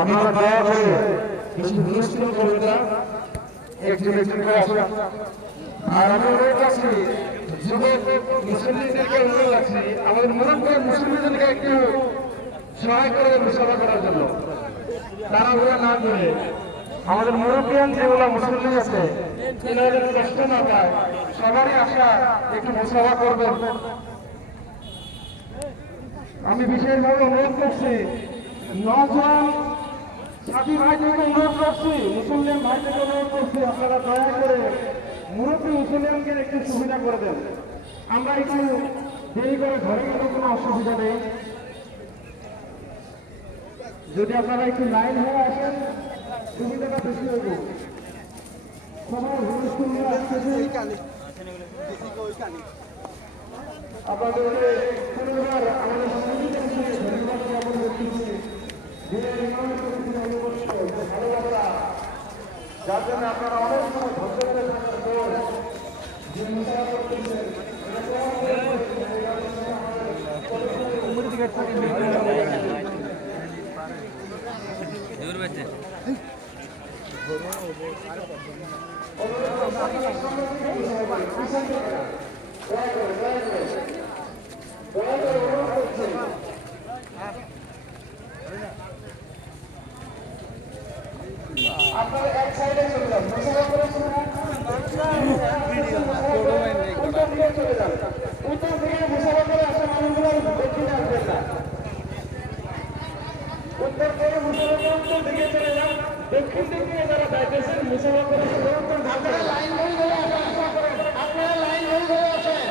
আপনারা দয়া করে কিছু হুলস্থুল করবেন না, একটু করে আসুন। আর আমি অনুরোধ করছি, যুবক মুসলিমদেরকে অনুরোধ করছি, আমাদের মুরব্বী মুসলিমদেরকে একটু সহায় করে মুসাফা করার জন্য, তারা ওরা না করে আমাদের মুরব্বিয়ান যেগুলো মুসলিম আছে এনাদের কষ্ট না পায়, সবারই আশা একটু মুসাফা করবেন। আমি বিশেষভাবে অনুরোধ করছি, নজন সাথী ভাইদেরকে অনুরোধ করছি, মুসলিম ভাইদেরকে অনুরোধ করছি, আপনারা দয়া করে মুরব্বী মুসলিমকে একটু সুবিধা করে দেন। আমরা একটু দেরি করে ঘরে গেলে কোনো অসুবিধা নেই, যদি আপনারা একটু লাইন হয়ে আসেন সুবিধাটা বেশি হইব। সবার হুলস্থুল নিয়ে আসতেছে, আপনাদেরকে পুনর্বার আমাদের সঙ্গীতের সঙ্গে ধন্যবাদ জ্ঞাপন করতেছি। ভালোবাসা যার জন্য আপনারা অনেক সময় ধৈর্য ধরে থাকার পর যে মুসাফা করতেছেন, আপনারা এক সাইডে চলে যান, মুসাফা করে চলে যান, উত্তর দিকে মুসাফা করে আসা মানুষগুলো দক্ষিণে আসবেন না, উত্তর থেকে মুসাফা করে উত্তর দিকে চলে যান, দক্ষিণ দিকে যারা যাইতেছেন মুসাফা করে আপনারা লাইন ধরে আসেন, আপনারা লাইন ধরে আসেন,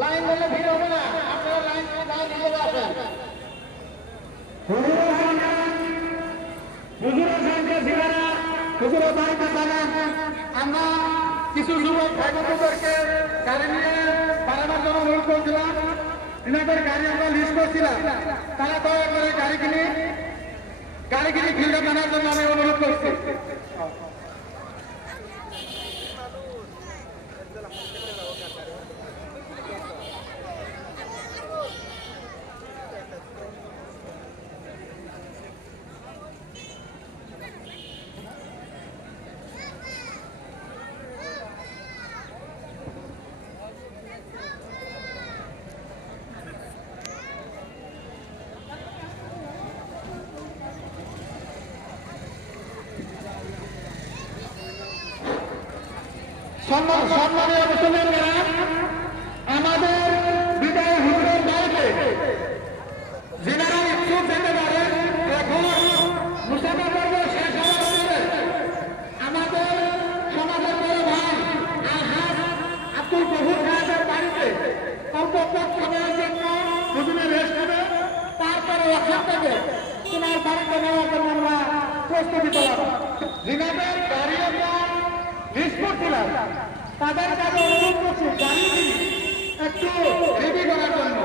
লাইন ধরে ভিড় হবে না, আপনারা লাইন ধরে আসেন। আমরা কিছু যুবক ভাইদেরকে গাড়ি নিয়ে বাড়ানোর জন্য অনুরোধ করছিলাম, এনাদের গাড়ি আমরা লিস্ট করছিলাম, তারা দয়া করে গাড়ি কিনে ফিল্ডে জানার জন্য আমি অনুরোধ করছি। সম্মানীয় মুসলমানেরা, আমাদের বিদায় হুজুরের বাইরে যারা ইচ্ছুক যেতে পারেন, এখন মুসাফা পর্ব শেষ হওয়ার পরে আমাদের সমাজের বড় ভাই আলহাজ আব্দুল গফুর সাহেবের বাড়িতে অল্প সময়ের জন্য হুজুরের রেস্ট হবে, তারপরে ওখান থেকে তোমার বাড়িতে নেওয়ার জন্য আমরা প্রস্তুতি করলাম। যিনাদের গাড়ি আমরা লিস্ট করছিলাম তাদের কাছে অনুরোধ করছি গাড়ি একটু রেডি করার জন্য।